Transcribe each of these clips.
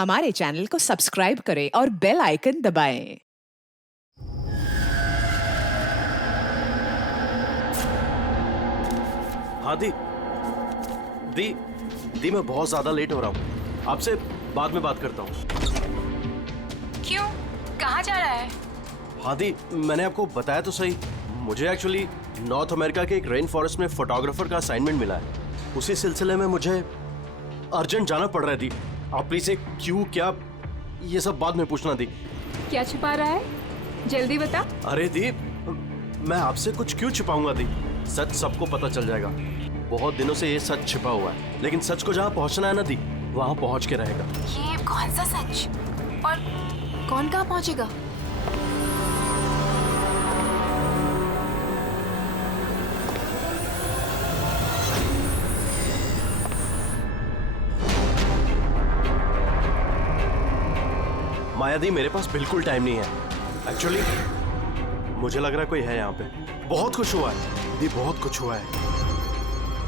हमारे चैनल को सब्सक्राइब करें और बेल आइकन दबाएं। हाँ दी मैं बहुत ज्यादा लेट हो रहा हूँ। आपसे बाद में बात करता हूँ। क्यों? कहाँ जा रहा है? हाँ दी, मैंने आपको बताया तो सही। मुझे एक्चुअली नॉर्थ अमेरिका के एक रेन फॉरेस्ट में फोटोग्राफर का असाइनमेंट मिला है। उसी सिलसिले में मुझे अर्जेंट जाना पड़ रहा है दी। आप प्लीज एक क्यों क्या ये सब बाद में पूछना दी। क्या छुपा रहा है? जल्दी बता। अरे दी, मैं आपसे कुछ क्यों छुपाऊंगा दी। सच सबको पता चल जाएगा। बहुत दिनों से ये सच छिपा हुआ है, लेकिन सच को जहाँ पहुँचना है ना दी, वहाँ पहुँच के रहेगा। ये कौन सा सच? और कौन कहाँ पहुँचेगा? माया दी, मेरे पास बिल्कुल टाइम नहीं है। एक्चुअली मुझे लग रहा है कोई है यहाँ पे। बहुत कुछ हुआ है दी, बहुत कुछ हुआ है,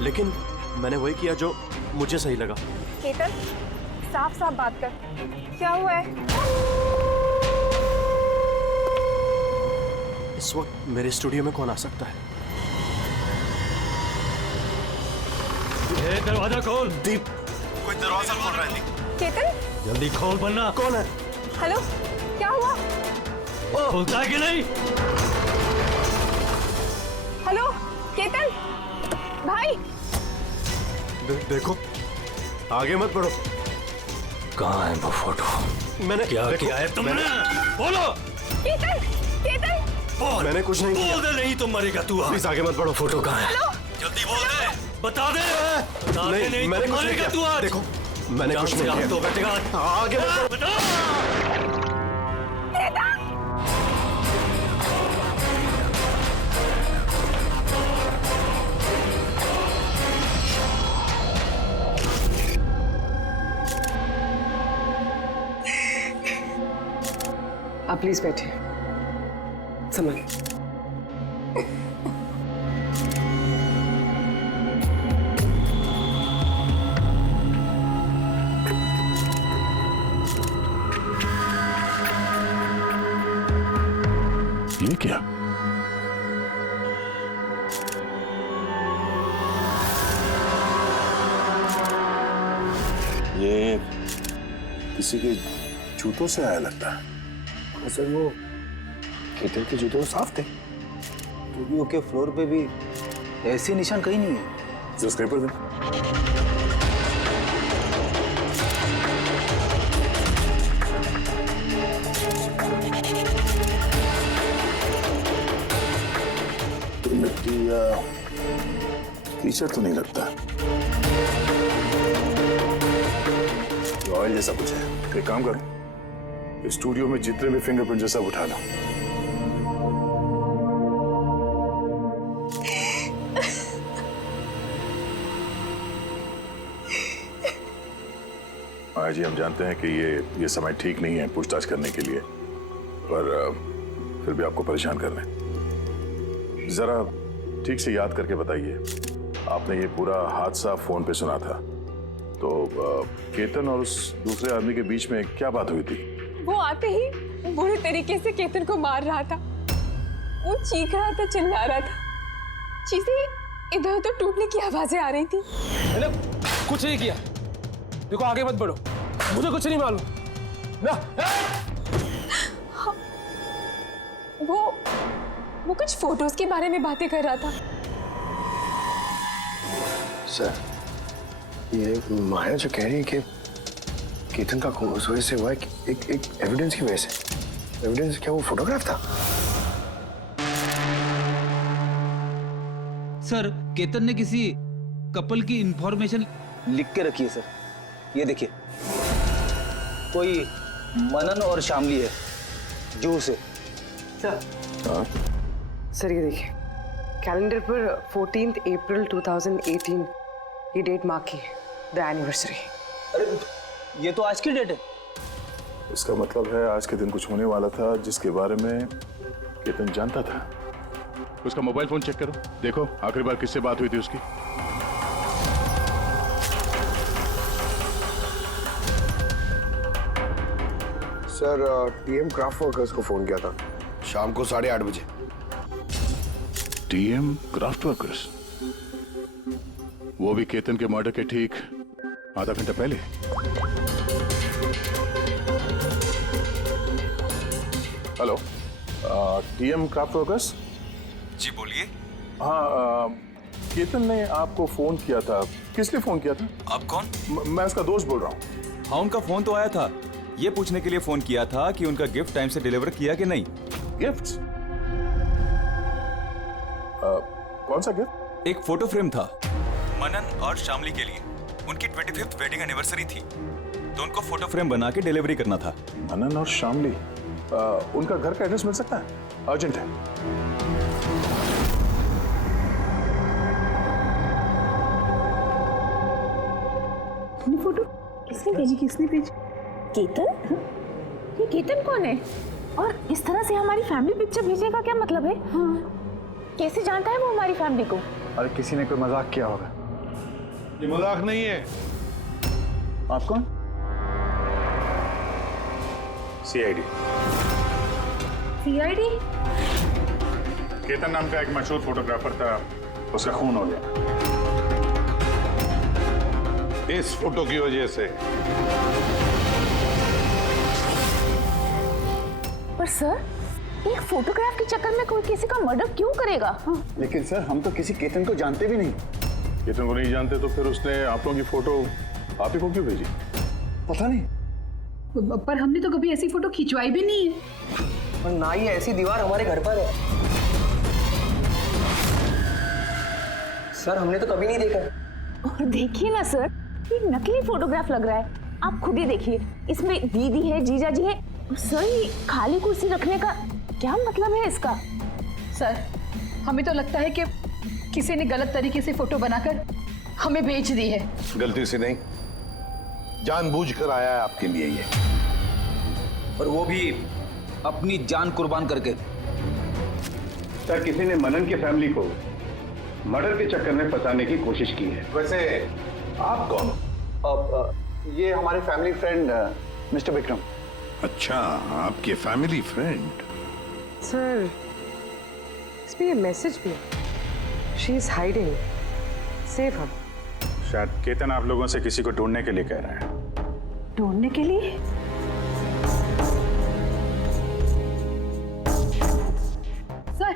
लेकिन मैंने वही किया जो मुझे सही लगा। केतन, साफ साफ बात कर, क्या हुआ है? इस वक्त मेरे स्टूडियो में कौन आ सकता है? ये दरवाजा खोल। दीप, कोई दरवाजा खोल रहा है। दीप, केतन, जल्दी खोल वरना। कौन है? हेलो, क्या हुआ? खुलता है कि नहीं? हेलो, केतन, भाई। देखो, आगे मत बढ़ो। कहाँ है वो फोटो? मैंने क्या किया है तुमने? बोलो। केतन, केतन, बोल। मैंने कुछ नहीं किया। बोल दे, नहीं तो मरेगा तू। प्लीज आगे मत बढ़ो। फोटो कहाँ है? जल्दी बोल दे, बता दे। बता दे, नहीं मैंने तो कुछ नहीं मरेगा तू किया। आज। देखो, मैंने कुछ नहीं किया। तो बैठेगा। आगे मत बढ़ो। बता। आप प्लीज बैठिए। संभल। ये क्या? ये किसी के जूतों से आया लगता है। सर, वो केतन के जूते तो साफ थे, स्टूडियो के फ्लोर पे भी ऐसे निशान कहीं नहीं है। जो स्क्रेपर दे। तो मिट्टी या टीचर तो नहीं लगता। ऑयल जैसा कुछ है। एक काम करो, स्टूडियो में जितने भी फिंगरप्रिंट जैसा उठा लो। आज जी हम जानते हैं कि ये समय ठीक नहीं है पूछताछ करने के लिए, पर फिर भी आपको परेशान कर रहे हैं। जरा ठीक से याद करके बताइए, आपने ये पूरा हादसा फोन पे सुना था, तो केतन और उस दूसरे आदमी के बीच में क्या बात हुई थी? वो आते ही बुरे तरीके से केतन को मार रहा था। वो चीख रहा था, चिल्ला रहा था, चीजें इधर उधर टूटने की आवाजें आ रही थी। मैंने कुछ नहीं किया। देखो, आगे मत बढ़ो, मुझे कुछ नहीं मालूम ना। हाँ, वो कुछ फोटोज के बारे में बातें कर रहा था। सर, ये माया जो कह रही है कि केतन का खून उस वजह से हुआ है, एक एविडेंस की वजह से। एविडेंस क्या? वो फोटोग्राफ था? सर, केतन ने किसी कपल की इंफॉर्मेशन लिख के रखी है सर। ये देखिए, कोई मनन और शामली है, जूहू से। सर, सर ये देखिए, कैलेंडर पर 14 अप्रैल 2018 ये डेट मार्क की है, द एनिवर्सरी। अरे, ये तो आज की डेट है। इसका मतलब है आज के दिन कुछ होने वाला था जिसके बारे में केतन जानता था। उसका मोबाइल फोन चेक करो, देखो आखिरी बार किससे बात हुई थी उसकी। सर टीएम क्राफ्ट वर्कर्स को फोन किया था शाम को 8:30 बजे। टीएम क्राफ्ट वर्कर्स, वो भी केतन के मर्डर के ठीक आधा घंटा पहले। Hello, TM craft workers. जी बोलिए। हाँ, केतन ने आपको फोन किया था। किस लिए फोन किया था? आप कौन? मैं उसका दोस्त बोल रहा हूँ। हाँ, उनका फोन तो आया था। ये पूछने के लिए फोन किया था कि उनका गिफ्ट टाइम से डिलीवर किया कि नहीं। गिफ्ट्स? कौन सा गिफ्ट? एक फोटो फ्रेम था मनन और शामली के लिए। उनकी 25th वेडिंग एनिवर्सरी थी, तो उनको फोटो फ्रेम बना के डिलीवरी करना था। मनन और शामली, उनका घर का एड्रेस मिल सकता है? अर्जेंट है। फोटो किसने भेजी? किसने भेजी? केतन? ये केतन कौन है? और इस तरह से हमारी फैमिली पिक्चर भेजने का क्या मतलब है? कैसे जानता है वो हमारी फैमिली को? अरे किसी ने कोई मजाक किया होगा। ये मजाक नहीं है। आप कौन? सीआईडी। सीआईडी? केतन नाम का एक मशहूर फोटोग्राफर था, उसका खून हो गया इस फोटो की वजह से। पर सर, एक फोटोग्राफ के चक्कर में कोई किसी का मर्डर क्यों करेगा? लेकिन सर हम तो किसी केतन को जानते भी नहीं। केतन को नहीं जानते तो फिर उसने आप लोगों की फोटो आप ही को क्यों भेजी? पता नहीं। पर हमने तो कभी ऐसी फोटो खिंचवाई भी नहीं है। और ना ही ऐसी दीवार हमारे घर पर है। सर हमने तो कभी नहीं देखा। और देखिए ना सर, ये नकली फोटोग्राफ लग रहा है। आप खुद ही देखिए, इसमें दीदी है, जीजा जी है। सर ये खाली कुर्सी रखने का क्या मतलब है इसका? सर हमें तो लगता है कि किसी ने गलत तरीके से फोटो बनाकर हमें बेच दी है। गलती से नहीं, जानबूझकर आया है आपके लिए ये। और वो भी अपनी जान कुर्बान करके। सर किसी ने मनन की फैमिली को मर्डर के चक्कर में फंसाने की कोशिश की है। वैसे आप कौन? ये हमारे फैमिली फ्रेंड मिस्टर विक्रम। अच्छा, आपके फैमिली फ्रेंड। सर इसमें ये मैसेज भी है, she is hiding, save her. शायद केतन आप लोगों से किसी को ढूंढने के लिए कह रहा है। ढूंढने के लिए? सर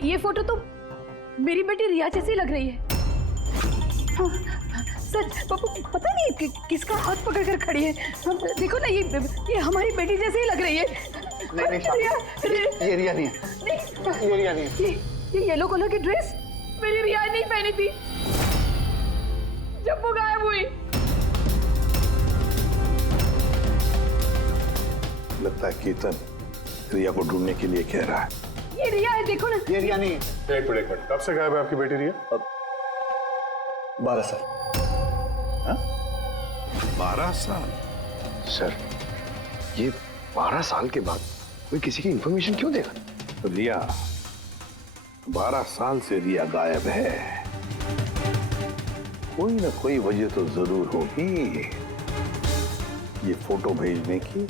ये फोटो तो मेरी बेटी रिया जैसी लग रही है। हाँ, सर पता नहीं किसका हाथ पकड़ कर खड़ी है। देखो ना, ये हमारी बेटी जैसी ही लग रही है। नहीं, ये रिया नहीं है। ये रिया नहीं है। ये येलो कलर की ड्रेस मेरी रिया नहीं पहनी थी जब वो गायब हुई। लगता है केतन रिया को ढूंढने के लिए कह रहा है। ये रिया है, देखो ना। ये रिया नहीं है। एक मिनट, कब से गायब है आपकी बेटी रिया? 12 साल। 12 साल? सर ये 12 साल के बाद कोई किसी की इंफॉर्मेशन क्यों देगा? रिया, 12 साल से रिया गायब है। कोई ना कोई वजह तो जरूर होगी ये फोटो भेजने की।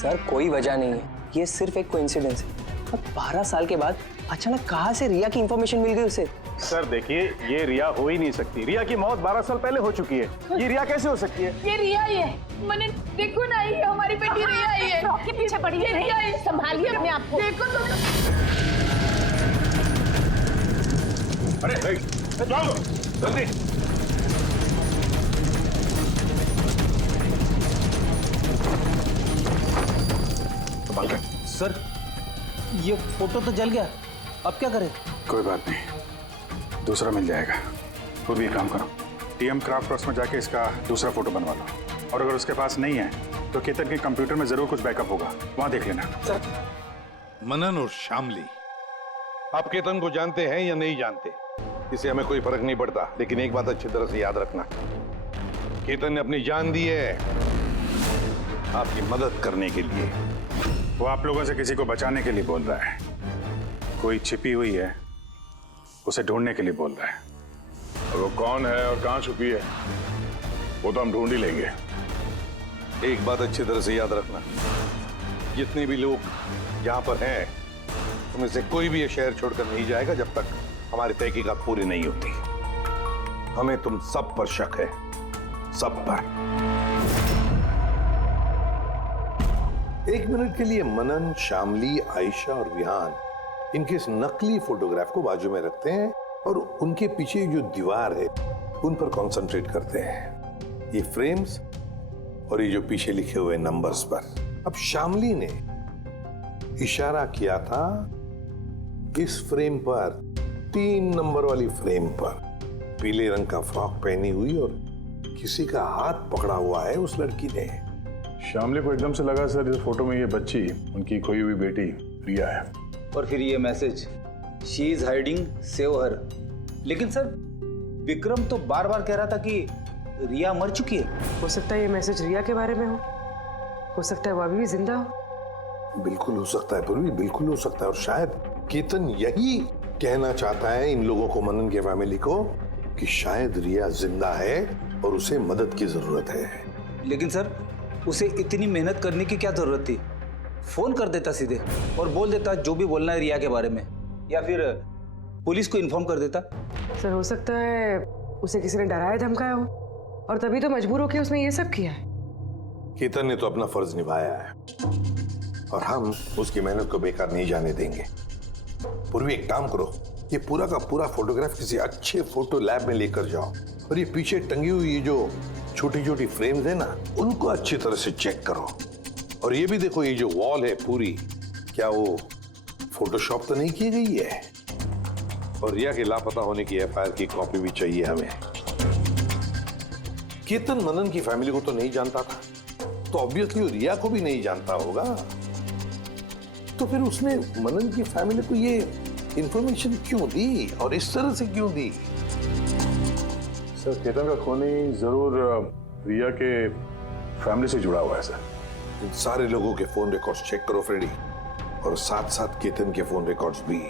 सर कोई वजह नहीं है, ये सिर्फ एक कोइंसिडेंस है। अब 12 साल के बाद अचानक कहाँ से रिया की इंफॉर्मेशन मिल गई उसे? सर देखिए, ये रिया हो ही नहीं सकती। रिया की मौत 12 साल पहले हो चुकी है। ये रिया कैसे हो सकती है? ये रिया ही है। मैंने देखो ना, ये हमारी बेटी रिया ही है। फ्रॉक के पीछे पड़ी है। रिया ही। संभालिए अपने आप को। देखो तो। अरे जाओ जल्दी। सर ये फोटो तो जल गया, अब क्या करें? कोई बात नहीं, दूसरा मिल जाएगा। खुद भी काम करो, टीएम क्राफ्ट वर्क्स में जाके इसका दूसरा फोटो बनवा लो। और अगर उसके पास नहीं है तो केतन के कंप्यूटर में जरूर कुछ बैकअप होगा, वहां देख लेना। मनन और शामली, आप केतन को जानते हैं या नहीं जानते, इससे हमें कोई फर्क नहीं पड़ता। लेकिन एक बात अच्छी तरह से याद रखना, केतन ने अपनी जान दी है आपकी मदद करने के लिए। वो आप लोगों से किसी को बचाने के लिए बोल रहा है। कोई छिपी हुई है, उसे ढूंढने के लिए बोल रहा है। और वो कौन है और कहां छुपी है वो तो हम ढूंढ ही लेंगे। एक बात अच्छी तरह से याद रखना, जितने भी लोग यहाँ पर हैं उनमें से कोई भी ये शहर छोड़कर नहीं जाएगा जब तक हमारी तहकीकात पूरी नहीं होती। हमें तुम सब पर शक है, सब पर। एक मिनट के लिए मनन, शामली, आयशा और विहान इनके इस नकली फोटोग्राफ को बाजू में रखते हैं और उनके पीछे जो दीवार है उन पर कंसंट्रेट करते हैं, ये फ्रेम्स और ये जो पीछे लिखे हुए नंबर्स पर। अब शामली ने इशारा किया था इस फ्रेम पर, 3 नंबर वाली फ्रेम पर, पीले रंग का फ्रॉक पहनी हुई और किसी का हाथ पकड़ा हुआ है उस लड़की ने। शामली को एकदम से लगा सर इस फोटो में ये बच्ची उनकी खोई हुई बेटी रिया है। और फिर ये message, she is hiding, save her. लेकिन सर विक्रम तो बार बार कह रहा था कि रिया मर चुकी है। हो सकता है ये मैसेज रिया के बारे में हो सकता है वो अभी भी जिंदा हो। बिल्कुल हो सकता है पूर्वी, बिल्कुल हो सकता है। और शायद केतन यही कहना चाहता है इन लोगों को, मनन के फैमिली को, कि शायद रिया जिंदा है और उसे मदद की जरूरत है। लेकिन सर उसे इतनी मेहनत करने की क्या जरूरत थी? फोन कर देता सीधे और बोल देता जो भी बोलना है रिया के बारे में, या फिर पुलिस को इन्फॉर्म कर देता। सर हो सकता है उसे किसी ने डराया धमकाया हो और तभी तो मजबूर होकर उसने ये सब किया है। केतन ने तो अपना फर्ज निभाया है और हम उसकी मेहनत को बेकार नहीं जाने देंगे। पूर्वी एक काम करो, ये पूरा का पूरा फोटोग्राफ किसी अच्छे फोटो लैब में लेकर जाओ और ये पीछे टंगी हुई ये जो छोटी छोटी फ्रेम्स है ना, उनको अच्छी तरह से चेक करो। और ये भी देखो, ये जो वॉल है पूरी, क्या वो फोटोशॉप तो नहीं की गई है? और रिया के लापता होने की एफआईआर की कॉपी भी चाहिए हमें। केतन मनन की फैमिली को तो नहीं जानता था, तो ऑब्वियसली रिया को भी नहीं जानता होगा। तो फिर उसने मनन की फैमिली को ये इंफॉर्मेशन क्यों दी और इस तरह से क्यों दी? सर केतन का खूनी जरूर रिया के फैमिली से जुड़ा हुआ है सर। इन सारे लोगों के फोन रिकॉर्ड्स चेक करो फ्रेडी, और साथ साथ केतन के फोन रिकॉर्ड्स भी।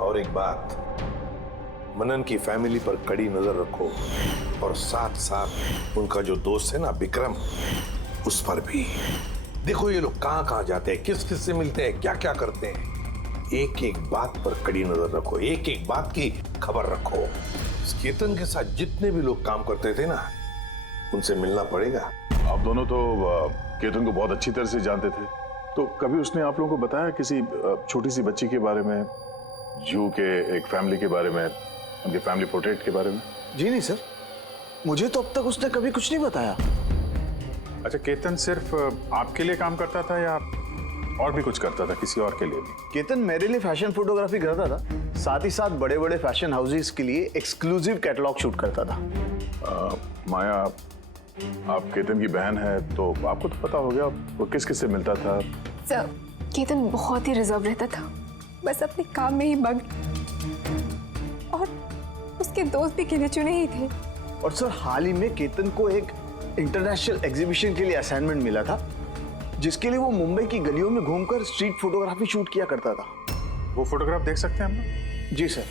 और एक बात, मनन की फैमिली पर कड़ी नजर रखो और साथ साथ उनका जो दोस्त है ना विक्रम, उस पर भी देखो। ये लोग कहां कहां जाते हैं, किस किस से मिलते हैं, क्या क्या करते हैं। एक एक बात पर कड़ी नजर रखो, एक एक बात की खबर रखो। इस केतन के साथ जितने भी लोग काम करते थे ना, उनसे मिलना पड़ेगा। आप दोनों तो केतन को बहुत अच्छी तरह से जानते थे, तो कभी उसने आप लोगों को बताया किसी छोटी सी बच्ची के बारे में, जू के एक फैमिली के बारे में, उनके फैमिली पोर्ट्रेट के बारे में? जी नहीं सर, मुझे तो अब तक उसने कभी कुछ नहीं बताया। अच्छा, केतन सिर्फ आपके लिए काम करता था या और भी कुछ करता था किसी और के लिए भी? केतन मेरे लिए फैशन फोटोग्राफी करता था, साथ ही साथ बड़े बड़े फैशन हाउसेस के लिए एक्सक्लूसिव कैटलॉग शूट करता था। माया, आप केतन की बहन है तो आपको तो पता हो गया वो किस किस से मिलता था। सर केतन बहुत ही रिजर्व रहता था, बस अपने काम में ही मग्न, और उसके दोस्त भी गिने चुने ही थे। और सर हाल ही में केतन को एक इंटरनेशनल एग्जीबिशन के लिए असाइनमेंट मिला था, जिसके लिए वो मुंबई की गलियों में घूमकर स्ट्रीट फोटोग्राफी शूट किया करता था। वो फोटोग्राफ देख सकते हैं हम लोग? जी सर।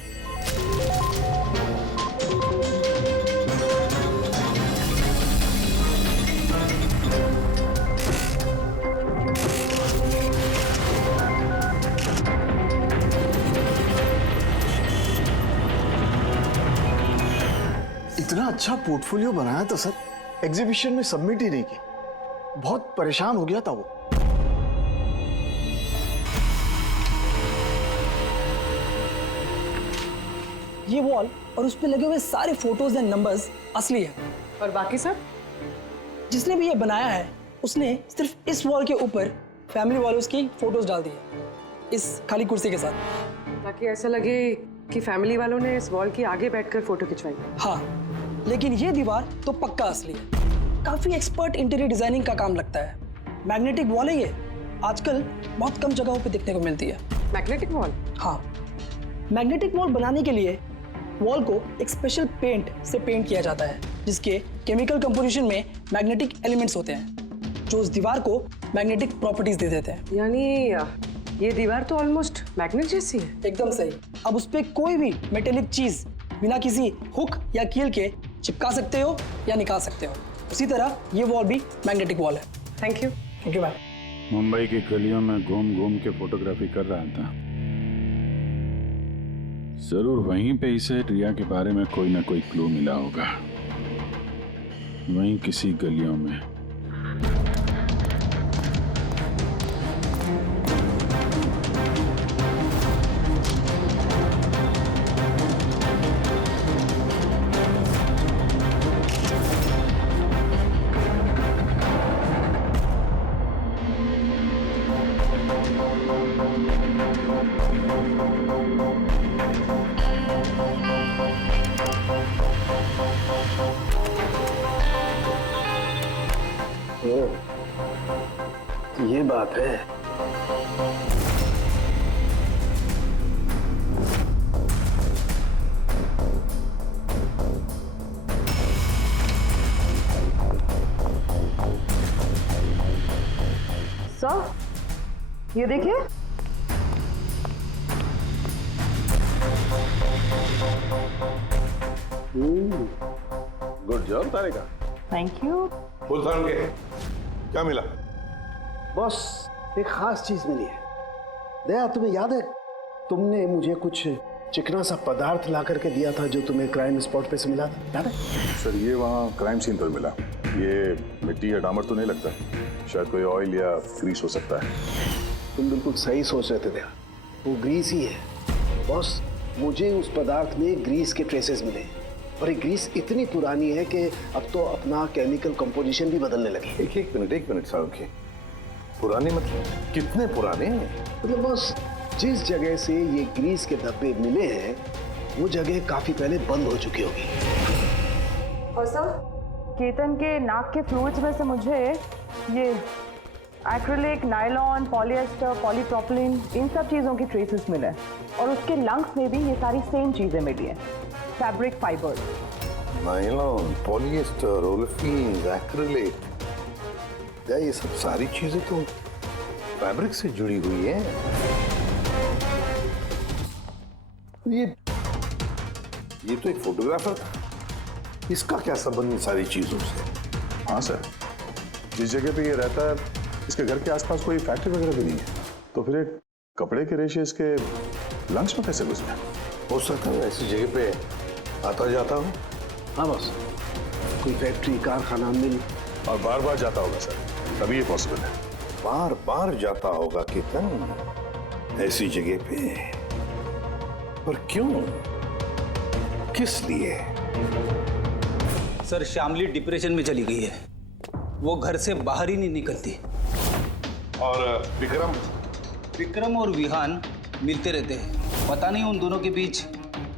इतना अच्छा पोर्टफोलियो बनाया था सर, एग्जीबिशन में सबमिट ही नहीं किया। बहुत परेशान हो गया था वो। ये वॉल और उस पे लगे हुए सारे फोटोज एंड नंबर्स असली है। और बाकी सब? जिसने भी ये बनाया है उसने सिर्फ इस वॉल के ऊपर फैमिली वालों की फोटोज डाल दी है, इस खाली कुर्सी के साथ, ताकि ऐसा लगे कि फैमिली वालों ने इस वॉल के आगे बैठकर फोटो खिंचवाई। हाँ, लेकिन ये दीवार तो पक्का असली है। काफी एक्सपर्ट इंटीरियर डिजाइनिंग का काम लगता है। मैग्नेटिक वॉल है ये, आजकल बहुत कम जगहों पे देखने को मिलती है। Magnetic wall? हाँ, मैग्नेटिक वॉल बनाने के लिए वॉल को एक स्पेशल पेंट से पेंट किया जाता है, जिसके केमिकल कंपोजिशन में मैग्नेटिक एलिमेंट्स होते हैं, जो उस दीवार को मैग्नेटिक प्रॉपर्टीज दे देते हैं। यानी ये दीवार तो ऑलमोस्ट मैग्नेट जैसी है। एकदम सही। अब उस पे कोई भी मेटेलिक चीज बिना किसी हुक या कील के चिपका सकते हो या निकाल सकते हो। उसी तरह ये वॉल भी मैग्नेटिक वॉल है। Thank you. Thank you ma'am. Mumbai की गलियों में घूम घूम के फोटोग्राफी कर रहा था। जरूर वहीं पे इसे रिया के बारे में कोई ना कोई क्लू मिला होगा, वहीं किसी गलियों में। ये बात है। सर, ये देखिए। Good job Tarika. Thank you. Full sound के क्या मिला? बॉस, एक खास चीज मिली है। दया, तुम्हें याद है तुमने मुझे कुछ चिकना सा पदार्थ ला करके दिया था जो तुम्हें क्राइम स्पॉट पे से मिला था, याद है? सर ये वहाँ क्राइम सीन पर मिला। ये मिट्टी या डामर तो नहीं लगता, शायद कोई ऑयल या ग्रीस हो सकता है। तुम बिल्कुल सही सोच रहे थे दया, वो ग्रीस ही है। बॉस, मुझे उस पदार्थ में ग्रीस के ट्रेसेस मिले और ये ग्रीस इतनी पुरानी है कि अब तो अपना केमिकल कंपोजिशन भी बदलने लगी। एक मिनट साहब के पुराने मतलब कितने पुराने? मतलब बॉस, जिस जगह से ये ग्रीस के धब्बे मिले हैं वो जगह काफी पहले बंद हो चुकी होगी। और सर, केतन के नाक के फ्लूइड्स में से मुझे ये एक्रिलिक, नायलॉन, पॉलिएस्टर, पॉलीप्रोपिलीन, इन सब चीज़ों की ट्रेसेस मिले और उसके लंग्स में भी ये सारी सेम चीज़ें मिली हैं, fabric fibres. Nylon, polyester, olefin, acrylic, क्या ये सब सारी चीजें तो फैब्रिक से जुड़ी हुई है? ये तो एक फोटोग्राफर था, इसका क्या संबंध इन सारी चीजों से? हाँ सर, जिस जगह पे ये रहता है इसके घर के आसपास कोई फैक्ट्री वगैरह भी नहीं है, तो फिर एक कपड़े के रेशे इसके लंग्स में कैसे घुस गए? हो सकता है ऐसी जगह पे आता जाता हूँ। हाँ बॉस, कोई फैक्ट्री, कारखाना, मिल, और बार बार जाता होगा सर, तभी ये पॉसिबल है। बार बार जाता होगा केतन ऐसी जगह पे, पर क्यों, किस लिए? सर, श्यामली डिप्रेशन में चली गई है, वो घर से बाहर ही नहीं निकलती। और विक्रम और विहान मिलते रहते हैं, पता नहीं उन दोनों के बीच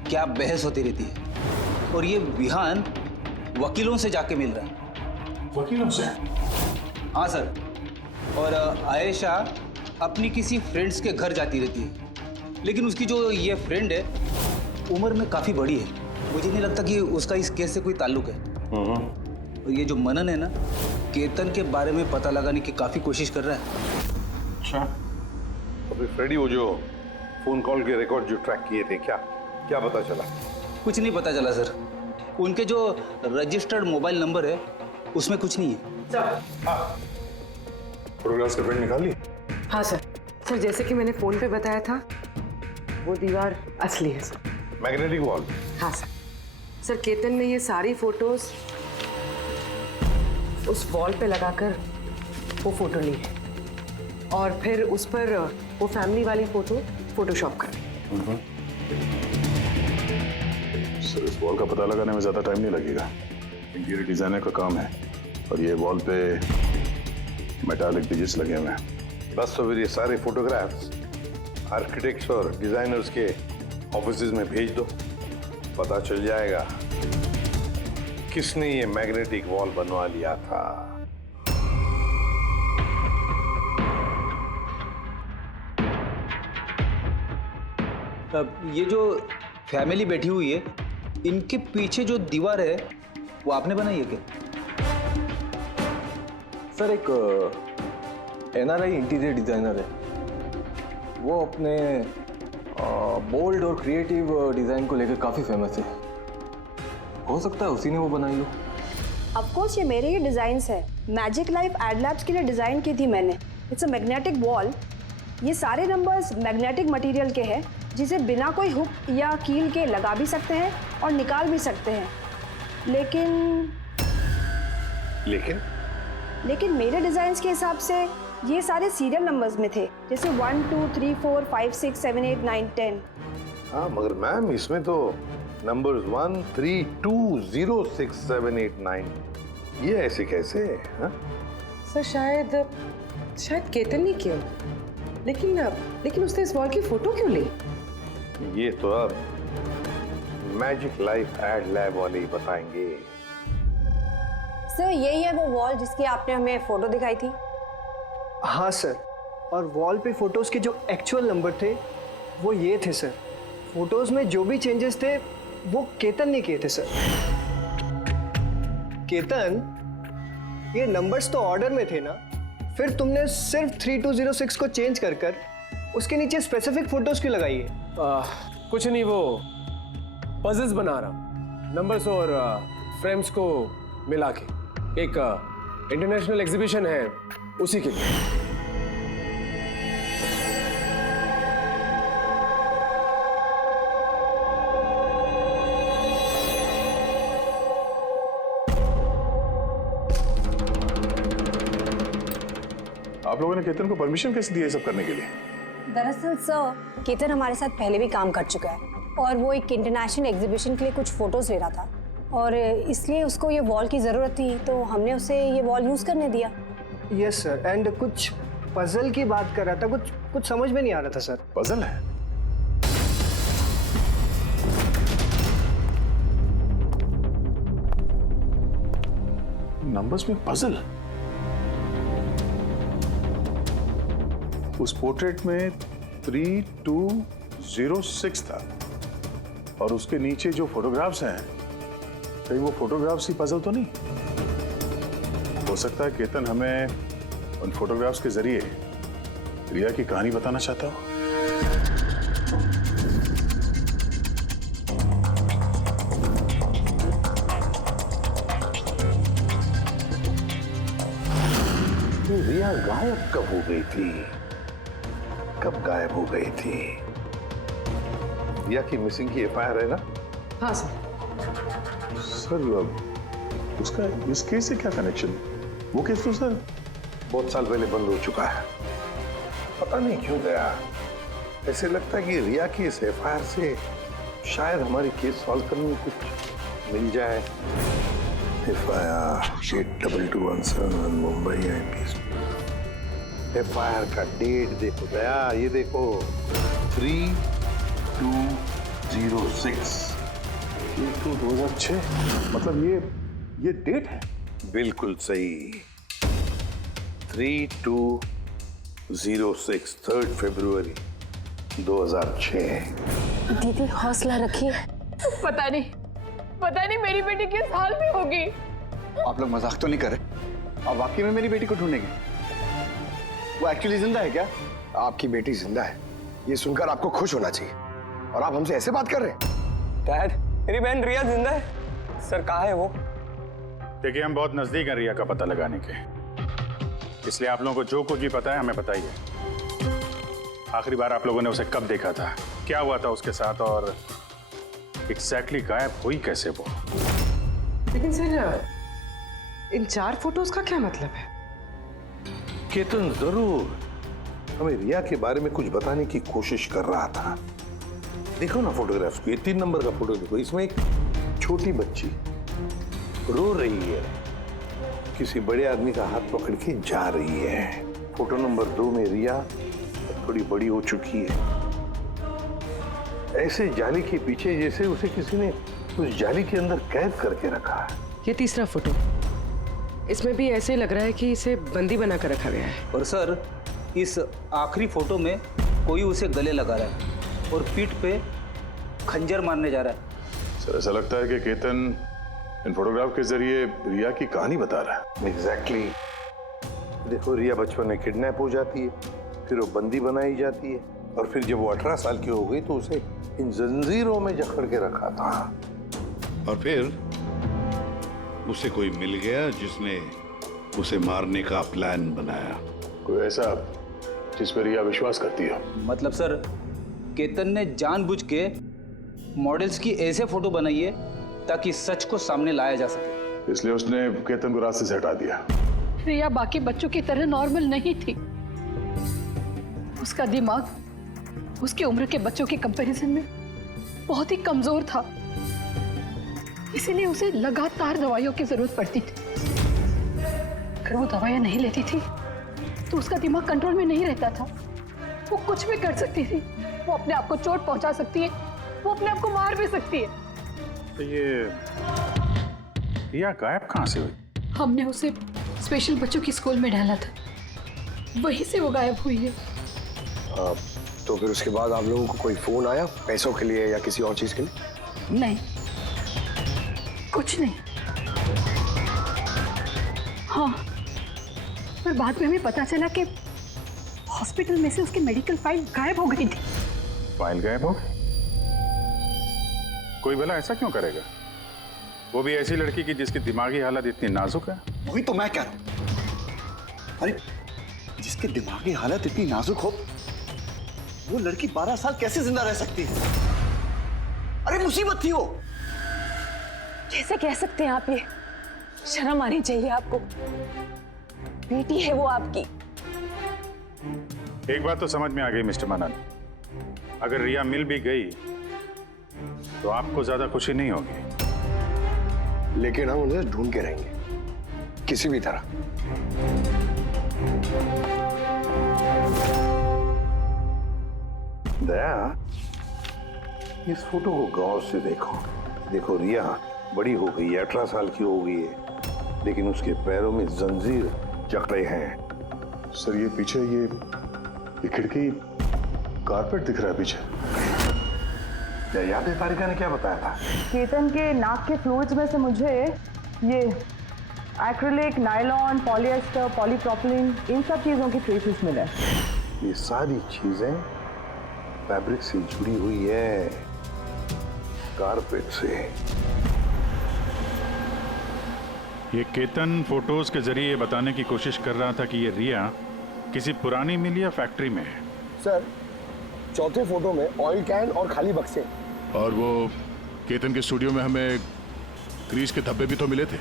क्या बहस होती रहती है। और ये विहान वकीलों से जाके मिल रहा है। वकीलों से? हाँ सर, और आयशा अपनी किसी फ्रेंड्स के घर जाती रहती है, लेकिन उसकी जो ये फ्रेंड है उम्र में काफ़ी बड़ी है, मुझे नहीं लगता कि उसका इस केस से कोई ताल्लुक है। और ये जो मनन है ना, केतन के बारे में पता लगाने की काफ़ी कोशिश कर रहा है। अच्छा, अभी फ्रेडी वो जो फोन कॉल के रिकॉर्ड जो ट्रैक किए थे, क्या पता चला? कुछ नहीं पता चला सर, उनके जो रजिस्टर्ड मोबाइल नंबर है उसमें कुछ नहीं है। फोटोग्राफ्स का प्रिंट निकाल ली? हाँ सर। सर, जैसे कि मैंने फोन पे बताया था, वो दीवार असली है सर, मैग्नेटिक वॉल। हाँ सर। सर, केतन ने ये सारी फोटोज उस वॉल पे लगाकर वो फोटो ली है और फिर उस पर वो फैमिली वाली फोटो फोटोशॉप कर दी। सर, इस वॉल का पता लगाने में ज्यादा टाइम नहीं लगेगा, इंटीरियर डिजाइनर का काम है, और ये वॉल पे मेटालिक डिजिट्स लगे हुए हैं। बस तो फिर ये सारे फोटोग्राफ्स आर्किटेक्ट्स और डिजाइनर्स के ऑफिसेज में भेज दो, पता चल जाएगा किसने ये मैग्नेटिक वॉल बनवा लिया था। अब ये जो फैमिली बैठी हुई है, इनके पीछे जो दीवार है वो आपने बनाई है क्या? सर, एक NRI इंटीरियर डिजाइनर है, वो अपने बोल्ड और क्रिएटिव डिजाइन को लेकर काफी फेमस है। हो सकता है उसी ने वो बनाई हो। ऑफ कोर्स ये मेरे ही डिज़ाइंस है, मैजिक लाइफ एड लैब्स के लिए डिज़ाइन की थी मैंने। It's a magnetic wall. ये सारे नंबर्स मैग्नेटिक मटेरियल के हैं जिसे बिना कोई हुक या कील के लगा भी सकते हैं और निकाल भी सकते हैं। लेकिन मेरे डिज़ाइंस के हिसाब से ये सारे सीरियल नंबर्स में थे, जैसे 1 2 3 4 5 6 7 8 9 10। हाँ मगर मैम इसमें तो नंबर्स 1 3 2 0 6 7 8 9 ये ऐसे कैसे? हाँ? सर शायद केतन ने किया, लेकिन उसने इस वॉल की फोटो क्यों ली? ये तो अब मैजिक लाइफ एड लैब वाले ही बताएंगे। सर यही है वो वॉल जिसकी आपने हमें फोटो दिखाई थी? हाँ सर, और वॉल पे फोटोज के जो एक्चुअल नंबर थे वो ये थे सर। फोटोज में जो भी चेंजेस थे वो केतन ने किए थे सर। केतन, ये नंबर्स तो ऑर्डर में थे ना, फिर तुमने सिर्फ 3206 को चेंज कर उसके नीचे स्पेसिफिक फोटोज क्यों लगाई है? कुछ नहीं, वो पजल्स बना रहा, नंबर्स और फ्रेम्स को मिला के एक इंटरनेशनल एग्जीबिशन है उसी के लिए। आप लोगों ने केतन को परमिशन कैसे दी है सब करने के लिए? दरअसल सर, केतन हमारे साथ पहले भी काम कर चुका है और वो एक इंटरनेशनल एग्जीबिशन के लिए कुछ फोटोज ले रहा था और इसलिए उसको ये वॉल की ज़रूरत थी, तो हमने उसे ये वॉल यूज़ करने दिया। यस सर, एंड कुछ पजल की बात कर रहा था, कुछ समझ में नहीं आ रहा था सर। पजल है? नंबर्स में पजल? उस पोर्ट्रेट में 3206 था और उसके नीचे जो फोटोग्राफ्स हैं, कहीं वो फोटोग्राफ्स ही पजल तो नहीं? हो सकता है केतन हमें उन फोटोग्राफ्स के जरिए रिया की कहानी बताना चाहता हो। रिया गायब कब हो गई थी? कब गायब हो गई थी? रिया की मिसिंग की एफआईआर है ना? हाँ सर। सर उसका इस केस से क्या कनेक्शन? वो केस तो सर बहुत साल पहले बंद हो चुका है। पता नहीं क्यों गया, ऐसे लगता है कि रिया की इस एफआईआर से शायद हमारी केस सॉल्व करने में कुछ मिल जाए। FIR 8221 Mumbai IPS. एफआईआर का डेट देखो दया, ये देखो 3206। ये तो 2006, मतलब ये डेट है? बिल्कुल सही, 3206, 3 फरवरी 2006। दीदी हौसला रखिए। पता नहीं मेरी बेटी किस हाल में होगी। आप लोग मजाक तो नहीं कर रहे? आप वाकई में मेरी बेटी को ढूंढेंगे? वो एक्चुअली जिंदा है क्या? आपकी बेटी जिंदा है, ये सुनकर आपको खुश होना चाहिए, और आप हमसे ऐसे बात कर रहे हैं? डैड, मेरी बहन रिया जिंदा है। सर कहाँ है वो? देखिए हम बहुत नजदीक हैं रिया का पता लगाने के, इसलिए आप लोगों को जो कुछ भी पता है हमें बताइए। आखिरी बार आप लोगों ने उसे कब देखा था, क्या हुआ था उसके साथ, और एग्जैक्टली गायब हुई कैसे वो? लेकिन सर इन 4 फोटोज का क्या मतलब है? केतन जरूर हमें रिया के बारे में कुछ बताने की कोशिश कर रहा था। देखो ना फोटोग्राफ्स को, ये 3 नंबर का फोटो देखो, इसमें एक छोटी बच्ची रो रही है, किसी बड़े आदमी का हाथ पकड़ के जा रही है। फोटो नंबर 2 में रिया थोड़ी बड़ी हो चुकी है, ऐसे जाली के पीछे जैसे उसे किसी ने उस जाली के अंदर कैद करके रखा है। ये तीसरा फोटो, इसमें भी ऐसे लग रहा है कि इसे बंदी बना कर रखा गया है। और सर इस आखिरी फोटो में कोई उसे गले लगा रहा है और पीठ पे खंजर मारने जा रहा है। सर ऐसा लगता है कि केतन इन फोटोग्राफ के जरिए रिया की कहानी बता रहा है। एग्जैक्टली। देखो रिया बचपन में किडनैप हो जाती है, फिर वो बंदी बनाई जाती है, और फिर जब वो 18 साल की हो गई तो उसे इन जंजीरों में जकड़ के रखा था, और फिर उसे कोई मिल गया जिसने उसे मारने का प्लान बनाया। कोई ऐसा जिस पर रिया विश्वास करती है? मतलब सर, केतन ने जानबूझ के मॉडल्स की ऐसे फोटो बनाई है ताकि सच को सामने लाया जा सके। इसलिए उसने केतन को रास्ते से हटा दिया। रिया बाकी बच्चों की तरह नॉर्मल नहीं थी। उसका दिमाग उसकी उम्र के बच्चों के कंपैरिजन में बहुत ही कमजोर था, इसीलिए उसे लगातार दवाइयों की जरूरत पड़ती थी। अगर वो दवाइयां नहीं लेती थी तो उसका दिमाग कंट्रोल में नहीं रहता था। वो कुछ भी कर सकती थी, वो अपने आप को चोट पहुंचा सकती है, वो अपने आप को मार भी सकती है। तो ये रिया गायब कहाँ से हुई? हमने उसे स्पेशल बच्चों की स्कूल में डाला था, वहीं से वो गायब हुई है। तो फिर उसके बाद आप लोगों को कोई फोन आया पैसों के लिए या किसी और चीज के लिए? नहीं, कुछ नहीं। हाँ, पर बाद में हमें पता चला कि हॉस्पिटल में से उसकी मेडिकल फाइल गायब हो गई थी। फाइल गायब हो गई? कोई भला ऐसा क्यों करेगा? वो भी ऐसी लड़की की जिसकी दिमागी हालत इतनी नाजुक है। वही तो मैं कह रहा हूं। अरे जिसकी दिमागी हालत इतनी नाजुक हो, वो लड़की 12 साल कैसे जिंदा रह सकती है? अरे मुसीबत थी वो। कैसे कह सकते हैं आप ये? शर्म आनी चाहिए आपको। बेटी है वो आपकी। एक बात तो समझ में आ गई मिस्टर मनन, अगर रिया मिल भी गई तो आपको ज्यादा खुशी नहीं होगी। लेकिन हम उन्हें ढूंढ के रहेंगे किसी भी तरह। दया, इस फोटो को गौर से देखो। देखो रिया बड़ी हो गई है, 18 साल की हो गई है, लेकिन उसके पैरों में जंजीर जकड़े हैं। सर ये पीछे ये खिड़की कारपेट दिख रहा है पीछे। क्या याद है तारिका ने क्या बताया था? केतन के नाक के फ्लूइड्स में से मुझे ये एक्रिलिक, नायलॉन, पॉलिएस्टर, पॉलीप्रोपिलीन, इन सब चीजों की ट्रेसेस मिले। ये सारी चीजें फैब्रिक से जुड़ी हुई है, कारपेट से। ये केतन फोटोज के जरिए बताने की कोशिश कर रहा था कि ये रिया किसी पुरानी मिल या फैक्ट्री में है। सर चौथे फोटो में ऑयल कैन और खाली बक्से। और वो केतन के स्टूडियो में हमें ग्रीस के धब्बे भी तो मिले थे।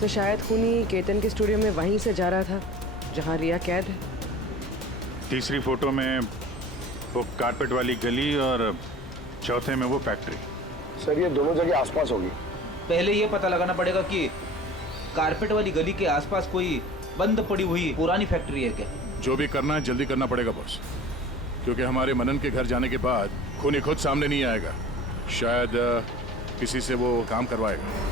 तो शायद खूनी केतन के स्टूडियो में वहीं से जा रहा था जहां रिया कैद है। तीसरी फोटो में वो कारपेट वाली गली और चौथे में वो फैक्ट्री। सर ये दोनों जगह आसपास होगी। पहले ये पता लगाना पड़ेगा कि कारपेट वाली गली के आसपास कोई बंद पड़ी हुई पुरानी फैक्ट्री है क्या? जो भी करना है जल्दी करना पड़ेगा बॉस, क्योंकि हमारे मनन के घर जाने के बाद खूनी खुद सामने नहीं आएगा। शायद किसी से वो काम करवाएगा।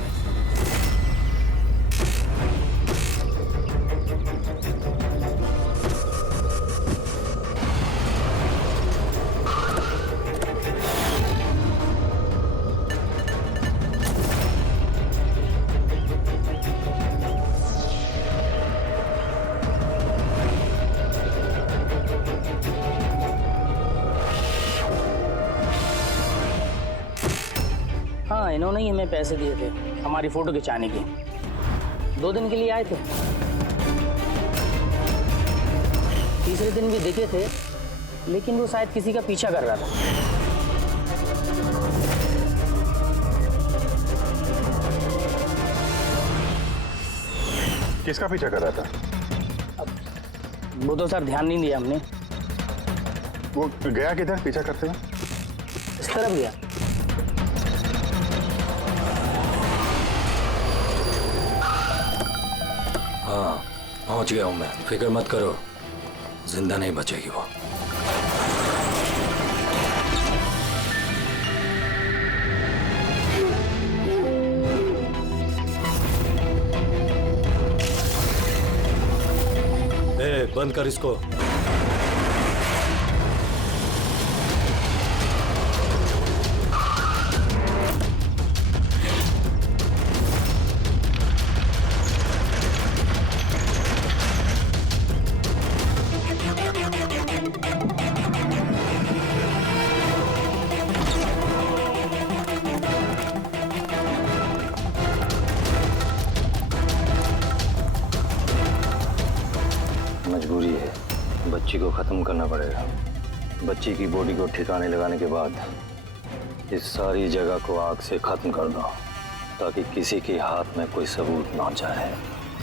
हाँ, इन्होंने ही हमें पैसे दिए थे हमारी फोटो खिंचाने के। 2 दिन के लिए आए थे, तीसरे दिन भी दिखे थे, लेकिन वो शायद किसी का पीछा कर रहा था। किसका पीछा कर रहा था? वो तो सर ध्यान नहीं दिया हमने। वो गया किधर पीछा करते हुए? इस तरफ गया। हाँ, पहुंच गया हूं मैं, फिक्र मत करो, जिंदा नहीं बचेगी वो। बंद कर इसको। मजबूरी है, बच्ची को खत्म करना पड़ेगा। बच्ची की बॉडी को ठिकाने लगाने के बाद इस सारी जगह को आग से खत्म कर दो, ताकि किसी के हाथ में कोई सबूत ना जाए।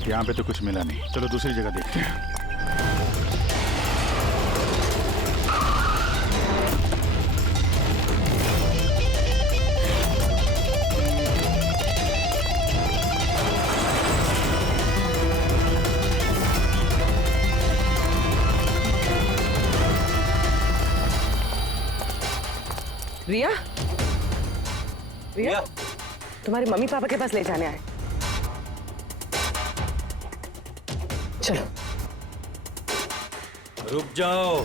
यहाँ पे तो कुछ मिला नहीं, चलो दूसरी जगह देखते हैं। रिया, रिया, तुम्हारे मम्मी पापा के पास ले जाने आए। चलो। रुक जाओ।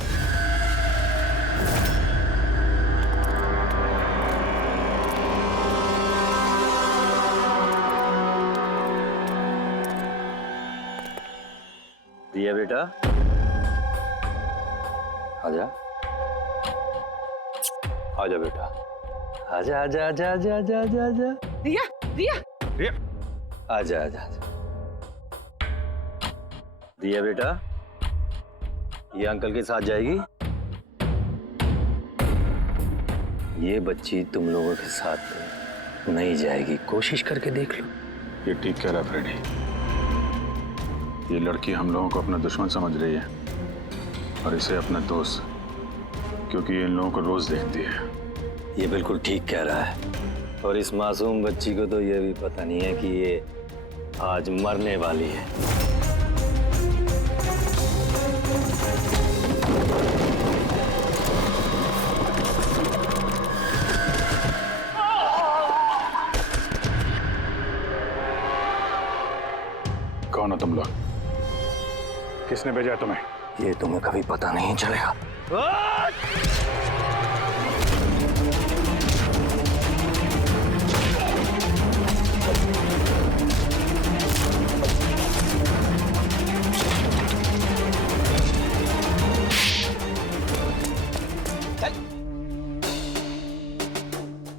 रिया बेटा, आजा आजा बेटा, आजा आजा आजा आजा आजा आजा आजा। रिया, रिया, रिया, आजा आजा आजा। रिया बेटा, ये अंकल के साथ जाएगी। ये बच्ची तुम लोगों के साथ नहीं जाएगी, कोशिश करके देख लो। ये ठीक कह रहा फ्रेडी। ये लड़की हम लोगों को अपना दुश्मन समझ रही है और इसे अपना दोस्त, क्योंकि ये इन लोगों को रोज देखती है। ये बिल्कुल ठीक कह रहा है, और इस मासूम बच्ची को तो ये भी पता नहीं है कि ये आज मरने वाली है। कौन हो तुम लोग? किसने भेजा तुम्हें? ये तुम्हें कभी पता नहीं चलेगा।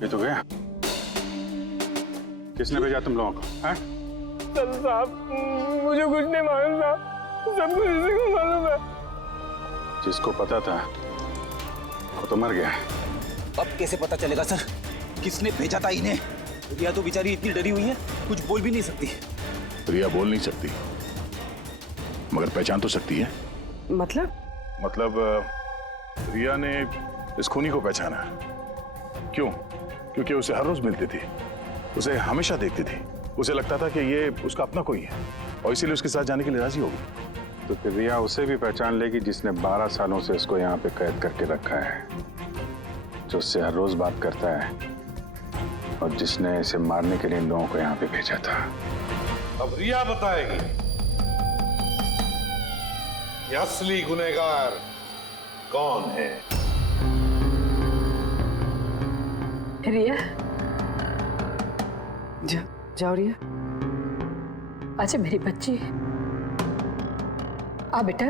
ये तो गया। किसने भेजा तुम लोगों को? हैं? साहब, मुझे कुछ नहीं मालूम साहब, सब कुछ इसी को मालूम है। जिसको पता था वो तो मर गया। अब कैसे पता चलेगा सर किसने भेजा था इन्हें? रिया तो बेचारी इतनी डरी हुई है, कुछ बोल भी नहीं सकती। रिया बोल नहीं सकती, मगर पहचान तो सकती है। मतलब रिया ने इस खूनी को पहचाना। क्यों? क्योंकि उसे हर रोज मिलती थी, उसे हमेशा देखती थी, उसे लगता था कि ये उसका अपना कोई है और इसीलिए उसके साथ जाने के लिए राजी हो गई। तो फिर रिया उसे भी पहचान लेगी जिसने 12 सालों से इसको यहाँ पे कैद करके रखा है, जो उससे हर रोज बात करता है और जिसने इसे मारने के लिए इन लोगों को यहाँ पे भेजा था। अब रिया बताएगी कि असली गुनहगार कौन है। रिया, जाओ रिया। अच्छा मेरी बच्ची, आ बेटा।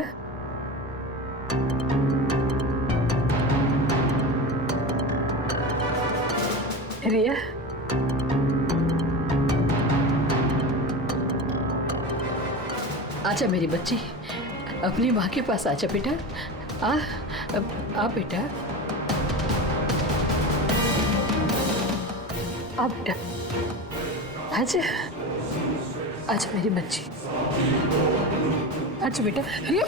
रिया, आजा मेरी बच्ची, अपनी माँ के पास आजा बेटा। आ बेटा, आ बेटा, आजा आजा मेरी बच्ची, आजा बेटा। रिया,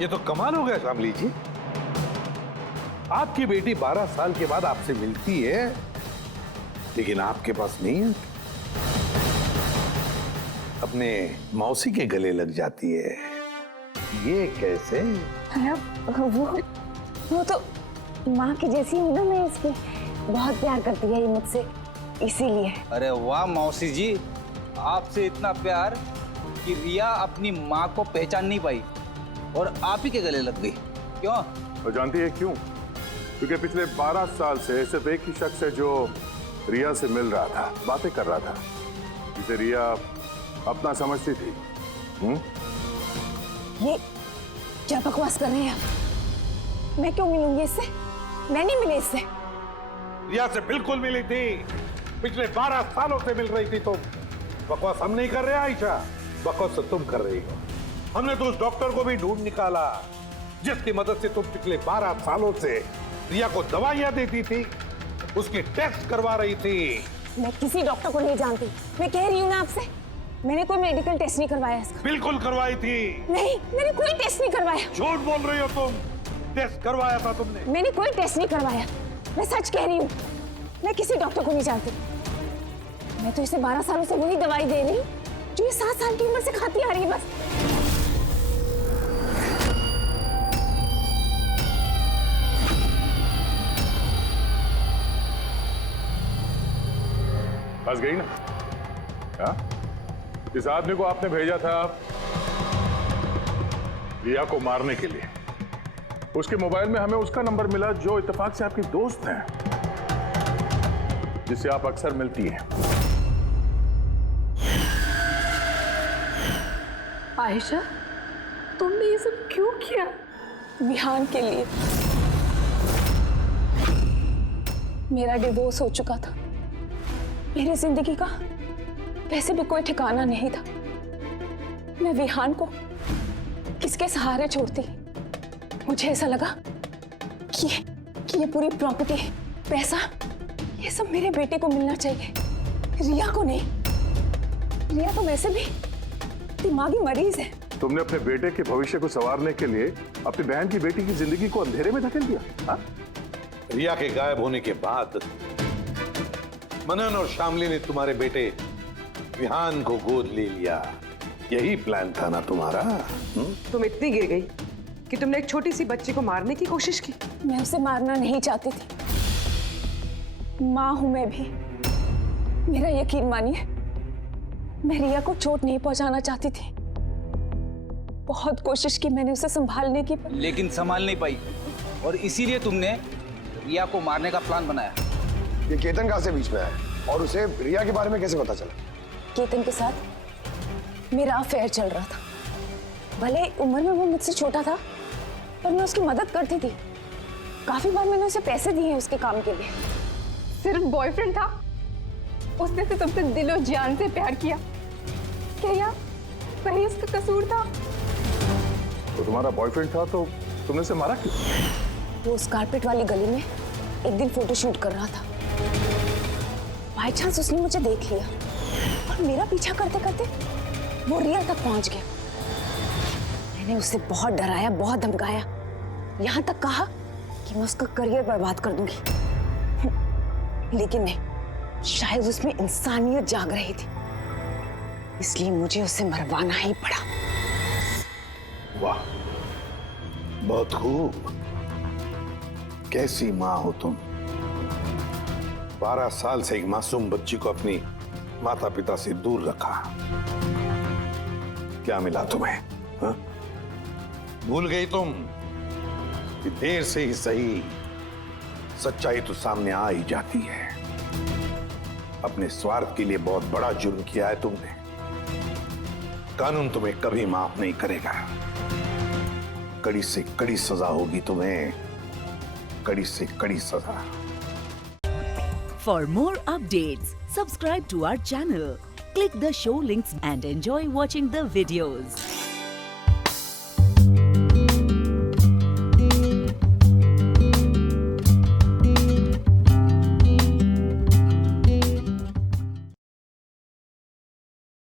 ये तो कमाल हो गया शामली जी। आपकी बेटी 12 साल के बाद आपसे मिलती है, लेकिन आपके पास नहीं है। अपने मौसी के गले लग जाती है, ये कैसे? वो तो माँ की जैसी हूँ ना मैं इसकी, बहुत प्यार करती है ये मुझसे, इसीलिए। अरे वाह मौसी जी, आपसे इतना प्यार कि रिया अपनी माँ को पहचान नहीं पाई और आप ही के गले लग गई। क्यों? और जानती है क्यों? क्योंकि पिछले 12 साल से सिर्फ एक ही शख्स है जो रिया से मिल रहा था, बातें कर रहा था, जिसे रिया अपना समझती थी। ये क्या बकवास कर रहे हैं आप? मैं क्यों मिलूंगी इससे? मैं नहीं मिली इससे। रिया से बिल्कुल मिली थी। पिछले 12 सालों से मिल रही थी तुम। बकवास हम नहीं कर रहे आयशा, बकवास तो तुम कर रही हो। हमने तो उस डॉक्टर को भी ढूंढ निकाला जिसकी मदद से तुम पिछले 12 सालों से रिया को दवाइयां देती थी, उसकी टेस्ट करवा रही थी। मैं किसी डॉक्टर को नहीं जानती। मैं कह रही हूँ ना आपसे, मैंने कोई मेडिकल टेस्ट नहीं करवाया इसका। बिल्कुल करवाई थी। नहीं, मैंने कोई टेस्ट नहीं करवाया। झूठ बोल रही हो तुम। टेस्ट करवाया था तुमने। मैंने कोई टेस्ट नहीं करवाया। मैं सच कह रही हूँ। मैं किसी डॉक्टर को नहीं जानती। मैं तो इसे 12 सालों से वही दवाई दे रही हूँ जो ये 7 साल की उम्र से खाती आ रही है बस। फंस गई ना? हाँ? इस आदमी को आपने भेजा था रिया को मारने के लिए। उसके मोबाइल में हमें उसका नंबर मिला जो इत्तेफाक से आपकी दोस्त है, जिससे आप अक्सर मिलती हैं। आयशा, तुमने ये सब क्यों किया? विहान के लिए। मेरा डिवोर्स हो चुका था। मेरी जिंदगी का वैसे भी कोई ठिकाना नहीं था। मैं विहान को किसके सहारे छोड़ती? मुझे ऐसा लगा कि ये पूरी प्रॉपर्टी, पैसा, ये सब मेरे बेटे को मिलना चाहिए, रिया को नहीं। रिया तो वैसे भी दिमागी मरीज है। तुमने अपने बेटे के भविष्य को संवारने के लिए अपनी बहन की बेटी की जिंदगी को अंधेरे में धकेल दिया। हाँ? रिया के गायब होने के बाद मनन और शामली ने तुम्हारे बेटे विहान को गोद ले लिया। यही प्लान था ना तुम्हारा? तुम इतनी गिर गई कि तुमने एक छोटी सी बच्ची को मारने की कोशिश की। मैं उसे मारना नहीं चाहती थी। माँ हूं मैं भी। मेरा यकीन मानिए, मैं रिया को चोट नहीं पहुंचाना चाहती थी। बहुत कोशिश की मैंने उसे संभालने की, लेकिन संभाल नहीं पाई और इसीलिए तुमने रिया को मारने का प्लान बनाया। ये केतन कहाँ से बीच में आया और उसे रिया के बारे में कैसे पता चला? केतन के साथ मेरा अफेयर चल रहा था। भले उम्र में वो मुझसे छोटा था, पर मैं उसकी मदद करती थी। काफी बार मैंने उसे पैसे दिए हैं उसके काम के लिए। सिर्फ बॉयफ्रेंड था? उसने तो तुमसे दिलो जान से प्यार किया। क्या वही उसका कसूर था? तो तुम्हारा बॉयफ्रेंड था तो तुमने उसे मारा क्यों? वो उस कारपेट वाली गली में एक दिन फोटो शूट कर रहा था। बाय चांस उसने मुझे देख लिया और मेरा पीछा करते करते वो रिया तक पहुंच गया। मैंने उसे बहुत डराया, बहुत धमकाया, यहां तक कहा कि मैं उसका करियर बर्बाद कर दूंगी। लेकिन नहीं, शायद उसमें इंसानियत जाग रही थी, इसलिए मुझे उसे मरवाना ही पड़ा। वाह, बहुत खूब। कैसी माँ हो तुम। 12 साल से एक मासूम बच्ची को अपनी माता पिता से दूर रखा। क्या मिला तुम्हें? हा? भूल गई तुम कि देर से ही सही सच्चाई तो सामने आ ही जाती है। अपने स्वार्थ के लिए बहुत बड़ा जुर्म किया है तुमने। कानून तुम्हें कभी माफ नहीं करेगा। कड़ी से कड़ी सजा होगी तुम्हें, कड़ी से कड़ी सजा। For more updates, subscribe to our channel, click the show links and enjoy watching the videos.